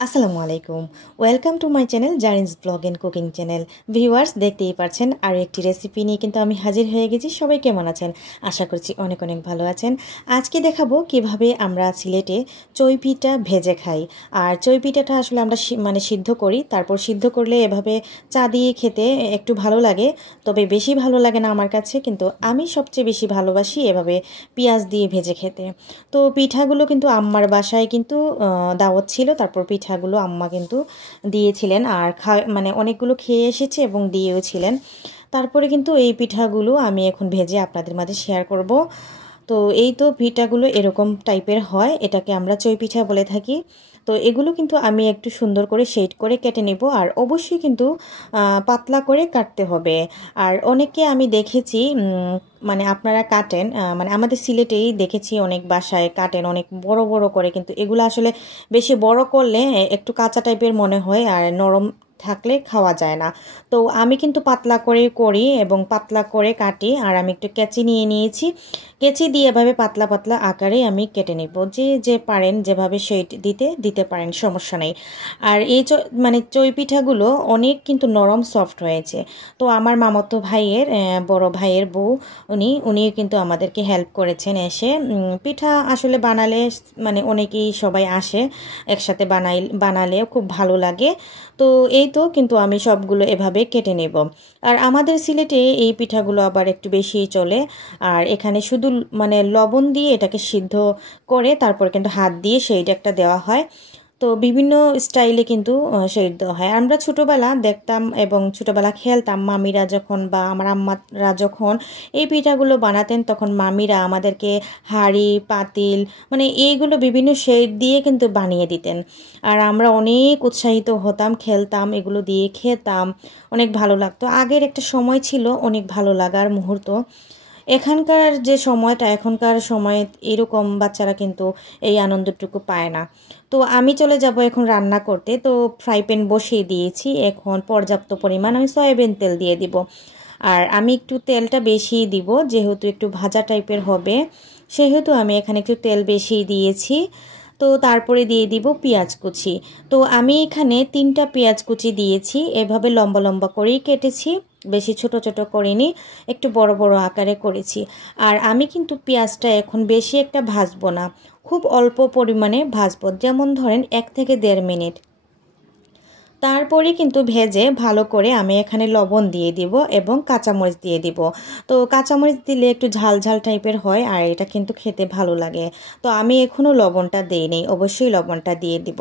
আসসালামু আলাইকুম। Welcome to my channel Zarin's blog and cooking channel. Viewers, দেখতেই পাচ্ছেন আর একটি রেসিপি নিয়ে কিন্তু আমি হাজির হয়ে গেছি। সবাই কেমন আছেন? আশা করছি অনেক অনেক ভালো আছেন। আজকে দেখাবো কিভাবে আমরা সিলেটে চই পিঠা ভেজে খাই। আর চই পিঠাটা আসলে আমরা সিদ্ধ করি, তারপর সিদ্ধ করলে এভাবে চা দিয়ে খেতে একটু ভালো লাগে, তবে বেশি ভালো লাগে না আমার কাছে। কিন্তু আমি সবচেয়ে বেশি ভালোবাসি এভাবে পেঁয়াজ দিয়ে ভেজে খেতে। তো পিঠাগুলো কিন্তু আম্মার বাসায় কিন্তু দাওয়াত ছিল, তারপর পিঠাগুলো আম্মা কিন্তু দিয়েছিলেন আর অনেকগুলো খেয়ে এসেছে এবং দিয়েও ছিলেন। তারপরে কিন্তু এই পিঠাগুলো আমি এখন ভেজে আপনাদের মাঝে শেয়ার করব। তো এই তো পিঠাগুলো এরকম টাইপের হয়, এটাকে আমরা চই পিঠা বলে থাকি। তো এগুলো কিন্তু আমি একটু সুন্দর করে শেড করে কেটে নেব, আর অবশ্যই কিন্তু পাতলা করে কাটতে হবে। আর অনেকে আমি দেখেছি আপনারা কাটেন, আমাদের সিলেটেই দেখেছি অনেক বাসায় কাটেন অনেক বড় বড় করে, কিন্তু এগুলো আসলে বেশি বড় করলে একটু কাঁচা টাইপের মনে হয় আর নরম থাকলে খাওয়া যায় না। তো আমি কিন্তু পাতলা করে করি এবং পাতলা করে কাটি। আর আমি একটু কেচি নিয়ে নিয়েছি, কেচি দিয়ে এভাবে পাতলা পাতলা আকারে আমি কেটে নেব। যে যে পারেন যেভাবে শেড দিতে পারেন, সমস্যা নেই। আর এই চই পিঠাগুলো অনেক কিন্তু নরম সফট হয়েছে। তো আমার মামাতো ভাইয়ের বড় ভাইয়ের বউ উনি কিন্তু আমাদেরকে হেল্প করেছেন এসে। পিঠা আসলে বানালে অনেকেই সবাই আসে একসাথে বানালে খুব ভালো লাগে। তো এই তো কিন্তু আমি সবগুলো এভাবে কেটে নেব। আর আমাদের সিলেটে এই পিঠাগুলো আবার একটু বেশিই চলে। আর এখানে শুধু লবণ দিয়ে এটাকে সিদ্ধ করে তারপর কিন্তু হাত দিয়ে সেইটা একটা দেওয়া হয়। তো বিভিন্ন স্টাইলে কিন্তু শেড দেওয়া হয়। আমরা ছোটোবেলা দেখতাম এবং ছোটোবেলা খেলতাম, মামিরা যখন বা আমার আম্মারা যখন এই পিঠাগুলো বানাতেন তখন মামিরা আমাদেরকে হাঁড়ি পাতিল এইগুলো বিভিন্ন শেড দিয়ে কিন্তু বানিয়ে দিতেন। আর আমরা অনেক উৎসাহিত হতাম, খেলতাম, এগুলো দিয়ে খেতাম, অনেক ভালো লাগতো। আগের একটা সময় ছিল অনেক ভালো লাগার মুহূর্ত। এখানকার যে সময়টা, এখনকার সময়ে এরকম বাচ্চারা কিন্তু এই আনন্দটুকু পায় না। তো আমি চলে যাব এখন রান্না করতে। তো ফ্রাই প্যান বসিয়ে দিয়েছি, এখন পর্যাপ্ত পরিমাণ আমি সয়াবিন তেল দিয়ে দিব। আর আমি একটু তেলটা বেশি দিব, যেহেতু একটু ভাজা টাইপের হবে সেহেতু আমি এখানে একটু তেল বেশি দিয়েছি। তো তারপরে দিয়ে দিব পেঁয়াজ কুচি। তো আমি এখানে 3টা পেঁয়াজ কুচি দিয়েছি, এভাবে লম্বা লম্বা করেই কেটেছি, বেশি ছোট ছোট করিনি, একটু বড় বড় আকারে করেছি। আর আমি কিন্তু পেঁয়াজটা এখন বেশি একটা ভাজবো না, খুব অল্প পরিমাণে ভাজবো, যেমন ধরেন 1 থেকে 1.5 মিনিট। তারপরে কিন্তু ভেজে ভালো করে আমি এখানে লবণ দিয়ে দিব এবং কাঁচামরিচ দিয়ে দিব। তো কাঁচামরিচ দিলে একটু ঝাল ঝাল টাইপের হয় আর এটা কিন্তু খেতে ভালো লাগে। তো আমি এখনও লবণটা দিইনি, অবশ্যই লবণটা দিয়ে দিব।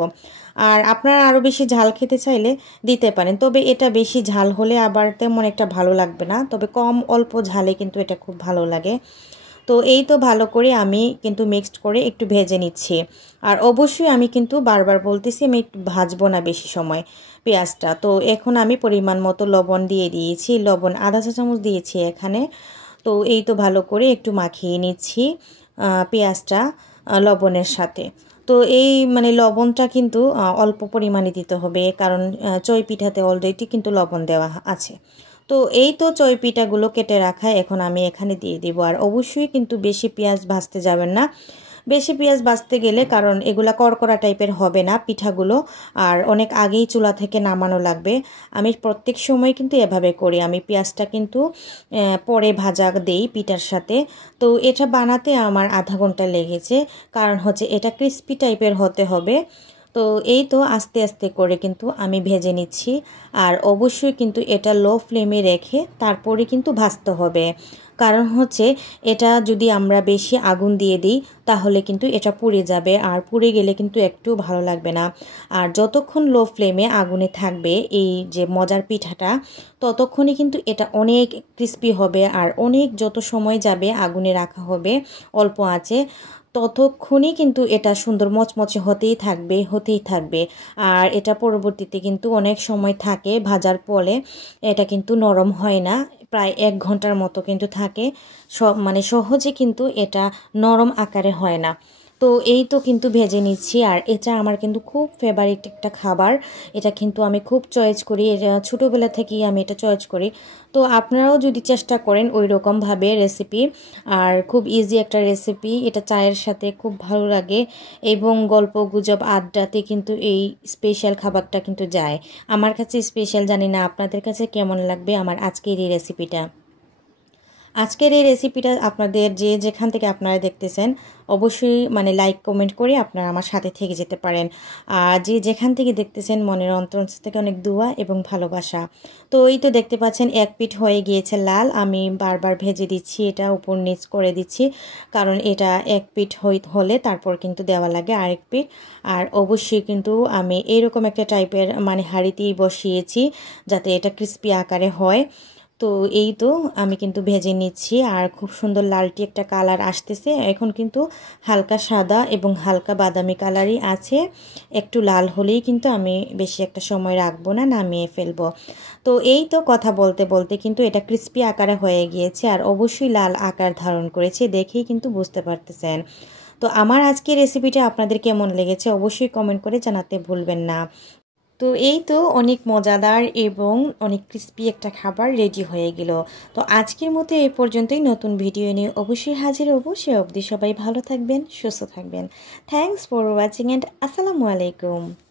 আর আপনারা আরও বেশি ঝাল খেতে চাইলে দিতে পারেন, তবে এটা বেশি ঝাল হলে আবার তেমন একটা ভালো লাগবে না, তবে অল্প ঝালে কিন্তু এটা খুব ভালো লাগে। তো এই তো ভালো করে আমি কিন্তু মিক্সড করে একটু ভেজে নিচ্ছি। আর অবশ্যই আমি কিন্তু বারবার বলতেছি আমি একটু ভাজবো না বেশি সময় পেঁয়াজটা। তো এখন আমি পরিমাণ মতো লবণ দিয়ে দিয়েছি, লবণ আধা চা চামচ দিয়েছি এখানে। তো এই তো ভালো করে একটু মাখিয়ে নিচ্ছি পেঁয়াজটা লবণের সাথে। তো এই লবণটা কিন্তু অল্প পরিমাণে দিতে হবে, কারণ চই পিঠাতে অলরেডি কিন্তু লবণ দেওয়া আছে। তো এই তো চই পিঠাগুলো কেটে রাখা এখন আমি এখানে দিয়ে দিব। আর অবশ্যই কিন্তু বেশি পেঁয়াজ ভাজতে যাবেন না, বেশি পেঁয়াজ ভাজতে গেলে কারণ এগুলা কড়কড়া টাইপের হবে না পিঠাগুলো, আর অনেক আগেই চুলা থেকে নামানো লাগবে। আমি প্রত্যেক সময় কিন্তু এভাবে করি, আমি পেঁয়াজটা কিন্তু পরে ভাজা দেই পিঠার সাথে। তো এটা বানাতে আমার আধা ঘন্টা লেগেছে, কারণ হচ্ছে এটা ক্রিস্পি টাইপের হতে হবে। তো এই তো আস্তে আস্তে করে কিন্তু আমি ভেজে নিচ্ছি। আর অবশ্যই কিন্তু এটা লো ফ্লেমে রেখে তারপরে কিন্তু ভাজতে হবে, কারণ হচ্ছে এটা যদি আমরা বেশি আগুন দিয়ে দিই তাহলে কিন্তু এটা পুড়ে যাবে, আর পুড়ে গেলে কিন্তু একটু ভালো লাগবে না। আর যতক্ষণ লো ফ্লেমে আগুনে থাকবে এই যে মজার পিঠাটা, ততক্ষণই কিন্তু এটা অনেক ক্রিস্পি হবে। আর অনেক যত সময় যাবে আগুনে রাখা হবে অল্প আঁচে, ততক্ষণই কিন্তু এটা সুন্দর মচমচে হতেই থাকবে। আর এটা পরবর্তীতে কিন্তু অনেক সময় থাকে ভাজার পরে, এটা কিন্তু নরম হয় না, প্রায় 1 ঘন্টার মতো কিন্তু থাকে। সহজে কিন্তু এটা নরম আকারে হয় না। তো এই তো কিন্তু ভেজে নিচ্ছি। আর এটা আমার কিন্তু খুব ফেভারিট একটা খাবার। এটা কিন্তু আমি খুব চয়েস করি, এটা ছোটোবেলা থেকেই আমি এটা চয়েস করি। তো আপনারাও যদি চেষ্টা করেন ওই রকমভাবে রেসিপি, আর খুব ইজি একটা রেসিপি, এটা চায়ের সাথে খুব ভালো লাগে এবং গল্প গুজব আড্ডাতে কিন্তু এই স্পেশাল খাবারটা কিন্তু যায়। আমার কাছে স্পেশাল, জানি না আপনাদের কাছে কেমন লাগবে আমার আজকের এই রেসিপিটা। আজকের এই রেসিপিটা আপনাদের যে যেখান থেকে আপনারা দেখতেছেন অবশ্যই লাইক কমেন্ট করে আপনারা আমার সাথে থেকে যেতে পারেন। আর যে যেখান থেকে দেখতেছেন মনের অন্তর থেকে অনেক দোয়া এবং ভালোবাসা। তো এই তো দেখতে পাচ্ছেন এক পিঠ হয়ে গিয়েছে লাল, আমি বারবার ভেজে দিচ্ছি, এটা উপর নিচ করে দিচ্ছি, কারণ এটা এক পিঠ হলে তারপর কিন্তু দেওয়া লাগে আরেক পিঠ। আর অবশ্যই কিন্তু আমি এইরকম একটা টাইপের হাঁড়িতেই বসিয়েছি যাতে এটা ক্রিস্পি আকারে হয়। তো এই তো আমি কিন্তু ভেজে নিচ্ছি আর খুব সুন্দর লালটি একটা কালার আসতেছে। এখন কিন্তু হালকা সাদা এবং হালকা বাদামি কালারই আছে, একটু লাল হলেই কিন্তু আমি বেশি একটা সময় রাখবো না, নামিয়ে ফেলবো। তো এই তো কথা বলতে বলতে কিন্তু এটা ক্রিস্পি আকারে হয়ে গিয়েছে আর অবশ্যই লাল আকার ধারণ করেছে, দেখেই কিন্তু বুঝতে পারতেছেন। তো আমার আজকের রেসিপিটা আপনাদের কেমন লেগেছে অবশ্যই কমেন্ট করে জানাতে ভুলবেন না। তো এই তো অনেক মজাদার এবং অনেক ক্রিস্পি একটা খাবার রেডি হয়ে গেল। তো আজকের মতো এই পর্যন্তই, নতুন ভিডিও নিয়ে অবশ্যই হাজির হব। সে অবধি সবাই ভালো থাকবেন, সুস্থ থাকবেন। থ্যাংকস ফর ওয়াচিং অ্যান্ড আসসালামু আলাইকুম।